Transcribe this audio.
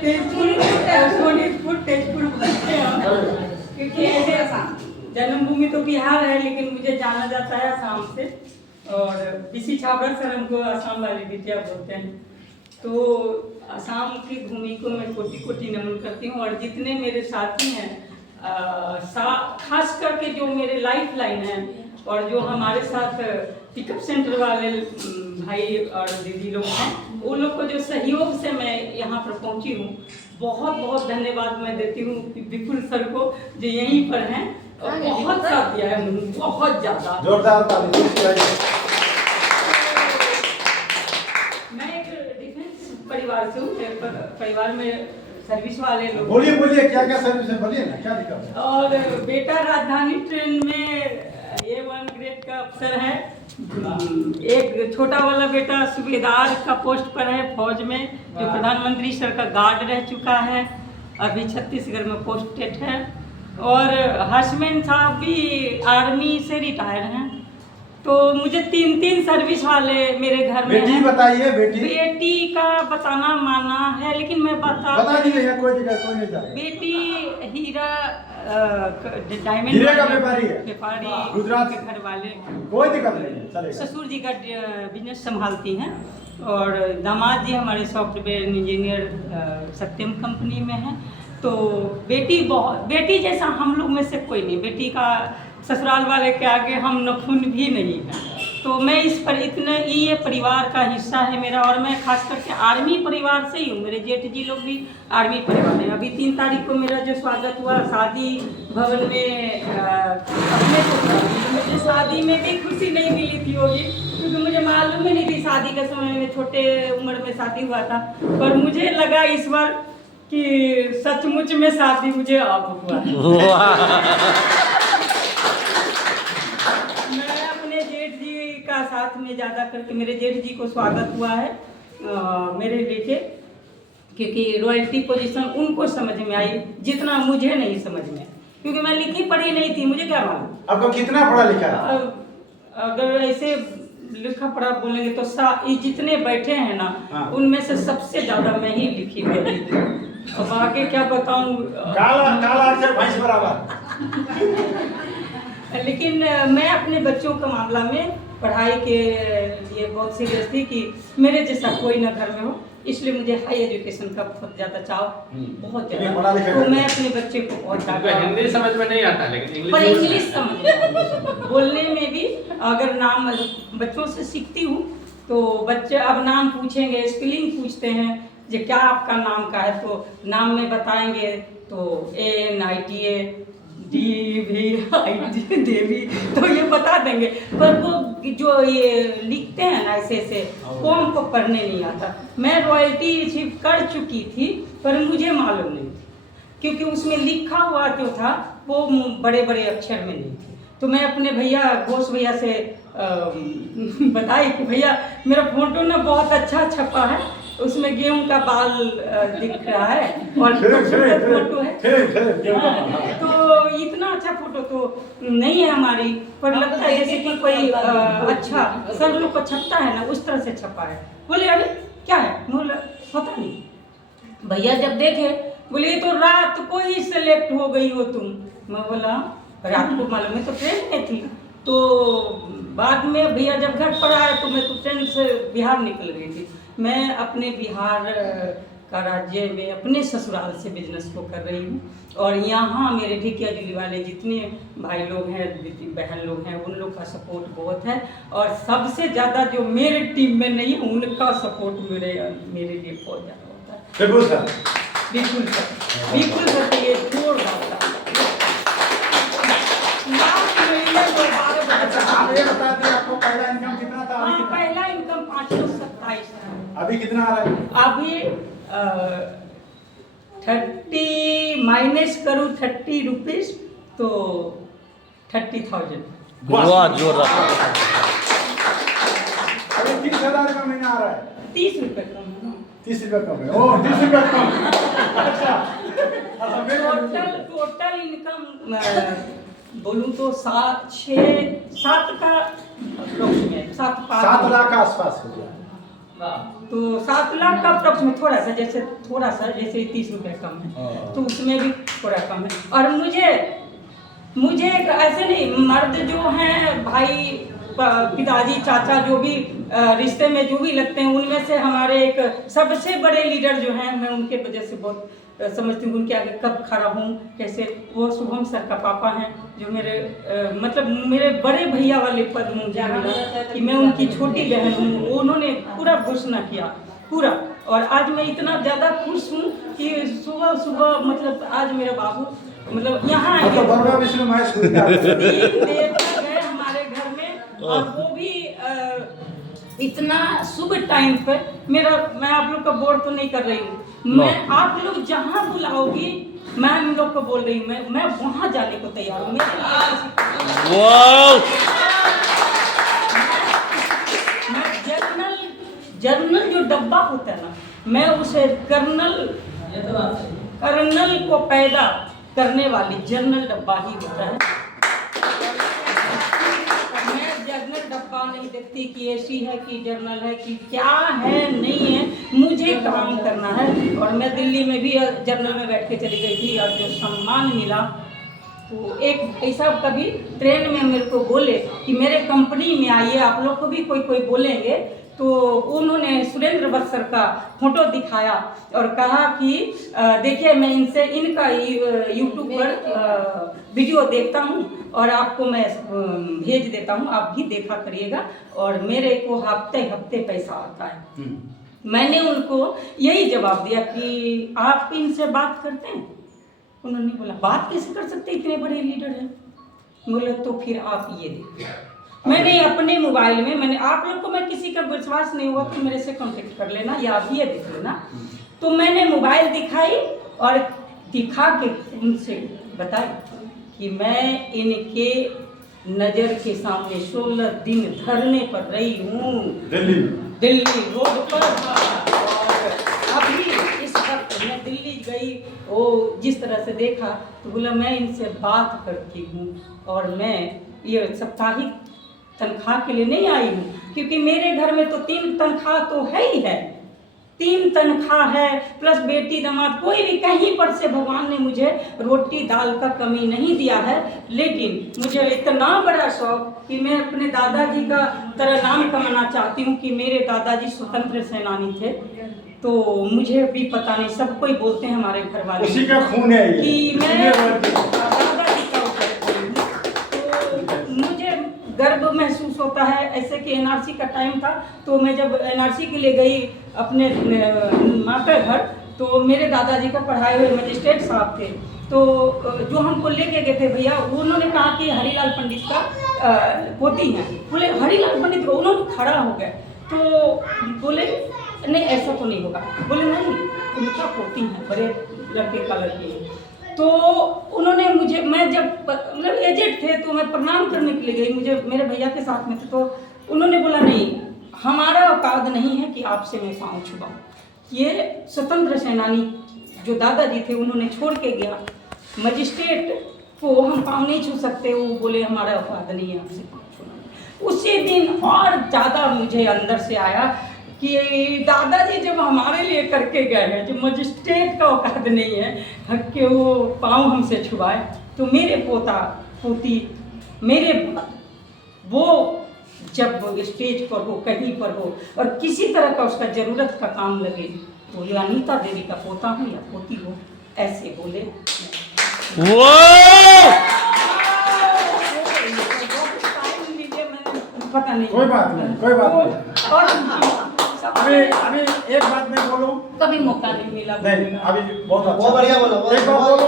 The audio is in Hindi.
सोनीतपुर तेजपुर बोलते हैं हम, क्योंकि ऐसे जन्मभूमि तो बिहार है लेकिन मुझे जाना जाता है असम से, और बीसी छाबड़ा सर हमको असम वाली विद्या बोलते हैं। तो असम की भूमि को मैं कोटि कोटि नमन करती हूँ। और जितने मेरे साथी हैं, खास करके जो मेरे लाइफ लाइन है और जो हमारे साथ पिकअप सेंटर वाले भाई और दीदी लोग हैं, उन लोग को जो सहयोग से मैं यहाँ पर पहुँची हूँ, बहुत बहुत धन्यवाद मैं देती हूँ विपुल सर को जो यहीं पर हैं और बहुत साथ दिया है, बहुत ज़्यादा जोरदार ताली। मैं एक डिफेंस परिवार से हूँ, परिवार में सर्विस वाले लोग। बोलिए बोलिए, क्या क्या सर्विस है, बोलिए ना, क्या दिक्कत है? और बेटा राजधानी ट्रेन में A1 ग्रेड का अफसर है, एक छोटा वाला बेटा सूबेदार का पोस्ट पर है फौज में, जो प्रधानमंत्री सर का गार्ड रह चुका है, अभी छत्तीसगढ़ में पोस्टेड है। और हस्बैंड साहब भी आर्मी से रिटायर हैं। तो मुझे तीन सर्विस वाले मेरे घर में बेटी हैं। बताइए, बेटी का बताना माना है, लेकिन मैं बता दीजिए, कोई दिक्कत कोई नहीं जाएगा। बेटी हीरा डायमंड हीरे का व्यापारी है, व्यापारी गुजरात के घर वाले, कोई दिक्कत नहीं है, चलेगा। ससुर जी का बिजनेस संभालती हैं, और दामाद जी हमारे सॉफ्टवेयर इंजीनियर सत्यम कंपनी में हैं। तो बेटी जैसा हम लोग में से कोई नहीं, बेटी का ससुराल वाले के आगे हम नखून भी नहीं है। तो मैं इस पर इतने ये परिवार का हिस्सा है मेरा, और मैं खास करके आर्मी परिवार से ही हूँ। मेरे जेठ जी लोग भी आर्मी परिवार हैं। अभी 3 तारीख को मेरा जो स्वागत हुआ शादी भवन में अपने तो मुझे शादी में भी खुशी नहीं मिली थी होगी, क्योंकि मुझे मालूम ही नहीं थी शादी के समय में, छोटे उम्र में शादी हुआ था। पर मुझे लगा इस बार कि सचमुच में शादी मुझे अब हुआ है। का साथ में ज़्यादा करके मेरे जेठ जी को स्वागत हुआ है मेरे लेके, क्योंकि रॉयल्टी पोजीशन उनको समझ में आई जितना मुझे नहीं समझ में, क्योंकि मैं लिखी पढ़ी नहीं थी, मुझे क्या मालूम। आपको कितना पढ़ा लिखा है? अगर ऐसे लिखा पढ़ा बोलेंगे तो ये जितने बैठे हैं ना, हाँ। उनमें से सबसे ज़्यादा मैं ही लिखी पढ़ी थी। अब आगे क्या बताऊँ, काला अक्षर भैंस बराबर। लेकिन मैं अपने बच्चों का मामला में पढ़ाई के लिए बहुत सीरियस थी कि मेरे जैसा कोई ना घर में हो, इसलिए मुझे हाई एजुकेशन का बहुत ज़्यादा चाव, बहुत ज़्यादा। तो मैं अपने बच्चे को बहुत ज़्यादा, हिंदी समझ में नहीं आता लेकिन पर इंग्लिश समझ में आता, बोलने में भी। अगर नाम बच्चों से सीखती हूँ तो बच्चे अब नाम पूछेंगे, स्पेलिंग पूछते हैं, जो क्या आपका नाम का है, तो नाम में बताएंगे तो ANITA DVI देवी, तो ये बता देंगे। पर वो जो ये लिखते हैं ना ऐसे ऐसे, वो हमको पढ़ने नहीं आता। मैं रॉयल्टी रिसीव कर चुकी थी पर मुझे मालूम नहीं थी, क्योंकि उसमें लिखा हुआ जो था वो बड़े बड़े अक्षर में नहीं थी। तो मैं अपने भैया घोष भैया से बताई कि भैया मेरा फोटो ना बहुत अच्छा छपा है, उसमें गेहूं का बाल दिख रहा है और फोटो है। तो इतना अच्छा फोटो तो नहीं है हमारी, पर लगता है जैसे कि कोई अच्छा सब लोग को छपता है ना, उस तरह से छपा है। बोले अरे क्या है, बोले पता नहीं। भैया जब देखे बोले तो रात को ही सेलेक्ट हो गई हो तुम। मैं बोला रात को मालूम है, तो ट्रेन में थी। तो बाद में भैया जब घर पर आया तो मैं तो ट्रेन से बिहार निकल गई थी। मैं अपने बिहार का राज्य में अपने ससुराल से बिजनेस को कर रही हूँ, और यहाँ मेरे ढिकिया जुली वाले जितने भाई लोग हैं, बहन लोग हैं, उन लोग का सपोर्ट बहुत है। और सबसे ज़्यादा जो मेरे टीम में नहीं है उनका सपोर्ट मेरे लिए बहुत ज़्यादा होता है। बिल्कुल सर, बिल्कुल सर, बिल्कुल सर, ये जोरदार। ये बता दें आपको पहला इनकम कितना था? हाँ, पहला इनकम 527 था। अभी कितना आ रहा है? अभी 30 माइनस करूँ 30 रुपीज तो 30,000। वाह, जोरदार। अभी 30,000 का महीना आ रहा है। 30 रुपये कम है। 30 रुपये कम है। ओह, 30 रुपये कम। अच्छा, टोटल इनकम बोलूँ तो 7 का 7 7 लाख आसपास हो गया। तो 7 लाख का अप्रोक्स में थोड़ा सा जैसे 30 रुपए कम है, तो उसमें भी थोड़ा कम है। और मुझे ऐसे नहीं, मर्द जो हैं भाई, पिताजी, चाचा, जो भी रिश्ते में जो भी लगते हैं, उनमें से हमारे एक सबसे बड़े लीडर जो हैं, मैं उनके वजह से बहुत समझती हूँ उनके आगे कब खड़ा हूँ कैसे। वो शुभम सर का पापा हैं, जो मेरे मतलब मेरे बड़े भैया वाले पद मुझे मिला कि मैं उनकी छोटी बहन हूँ। उन्होंने पूरा घोषणा किया पूरा, और आज मैं इतना ज़्यादा खुश हूँ कि सुबह मतलब आज मेरे बाबू मतलब यहाँ आए 3 देवता गए हमारे घर में, और वो भी इतना शुभ टाइम पे। मैं आप लोग का बोर तो नहीं कर रही हूँ, मैं आप लोग जहाँ बुलाओगी मैं हम लोग को बोल रही हूँ, मैं वहाँ जाने को तैयार हूँ। जर्नल जो डब्बा होता है ना, मैं उसे कर्नल को पैदा करने वाली जनरल डब्बा ही होता है। मैं जनरल डब्बा नहीं देखती कि एसी है कि जर्नल है कि क्या है, नहीं है, मुझे काम करना है। और मैं दिल्ली में भी जर्नल में बैठ के चली गई थी, और जो सम्मान मिला, तो एक ऐसा कभी ट्रेन में मेरे को बोले कि मेरे कंपनी में आइए, आप लोग को भी कोई बोलेंगे, तो उन्होंने सुरेंद्र वत्स सर का फोटो दिखाया और कहा कि देखिए मैं इनका यूट्यूब पर वीडियो देखता हूँ और आपको मैं भेज देता हूँ, आप भी देखा करिएगा, और मेरे को हफ्ते पैसा आता है। मैंने उनको यही जवाब दिया कि आप इनसे बात करते हैं? उन्होंने बोला बात कैसे कर सकते, इतने बड़े लीडर हैं। बोले तो फिर आप ये देखिए। मैंने अपने मोबाइल में, मैंने आप लोग को, मैं किसी का विश्वास नहीं हुआ तो मेरे से कांटेक्ट कर लेना या आप ये देख लेना। तो मैंने मोबाइल दिखाई और दिखा के उनसे बताई कि मैं इनके नज़र के सामने 16 दिन धरने पर रही हूँ दिल्ली रोड पर। और अभी इस वक्त मैं दिल्ली गई, वो जिस तरह से देखा तो बोला मैं इनसे बात करती हूँ, और मैं ये साप्ताहिक तनख्वाह के लिए नहीं आई हूँ, क्योंकि मेरे घर में तो 3 तनख्वाह तो है ही है, 3 तनख्वाह है, प्लस बेटी दामाद, कोई भी कहीं पर से भगवान ने मुझे रोटी दाल का कमी नहीं दिया है। लेकिन मुझे इतना बड़ा शौक कि मैं अपने दादाजी का तरह नाम कमाना चाहती हूँ कि मेरे दादाजी स्वतंत्र सेनानी थे। तो मुझे भी पता नहीं, सब कोई बोलते हैं हमारे घर वाले उसी का खून है ये, कि मैं दादाजी का तो मुझे गर्व महसूस होता है। ऐसे कि एनआरसी का टाइम था, तो मैं जब एनआरसी के लिए गई अपने माता घर, तो मेरे दादाजी का पढ़ाए हुए मजिस्ट्रेट साहब थे, तो जो हमको लेके गए थे भैया, उन्होंने कहा कि हरिलाल पंडित का पोती है। बोले हरिलाल पंडित को, उन्होंने खड़ा हो गया, तो बोले नहीं ऐसा तो नहीं होगा। बोले नहीं, उनका पोती है, बड़े लड़के का लड़की है। तो उन्होंने मुझे, मैं जब मतलब एजेड थे तो मैं प्रणाम करने के लिए गई, मुझे मेरे भैया के साथ में थे, तो उन्होंने बोला नहीं, हमारा औकात नहीं है कि आपसे मैं पाँव छुपाऊँ। ये स्वतंत्र सेनानी जो दादाजी थे, उन्होंने छोड़ के गया, मजिस्ट्रेट को हम पाँव नहीं छू सकते, वो बोले हमारा औकात नहीं है आपसे पाँव छूना। उसी दिन और ज़्यादा मुझे अंदर से आया कि दादाजी जब हमारे लिए करके गए हैं, जो मजिस्ट्रेट का औकात नहीं है कि वो पाँव हमसे छुपाए, तो मेरे पोता पोती मेरे बाद वो जब स्टेज पर हो, कहीं पर हो, और किसी तरह का उसका ज़रूरत का काम लगे, तो ये अनीता देवी का पोता हो या पोती हो, ऐसे बोले। पता नहीं, कोई बात नहीं। और अभी एक बात मैं बोलूं, कभी मौका नहीं मिला। नहीं अभी बहुत बढ़िया बोलो। एक बात बोलो।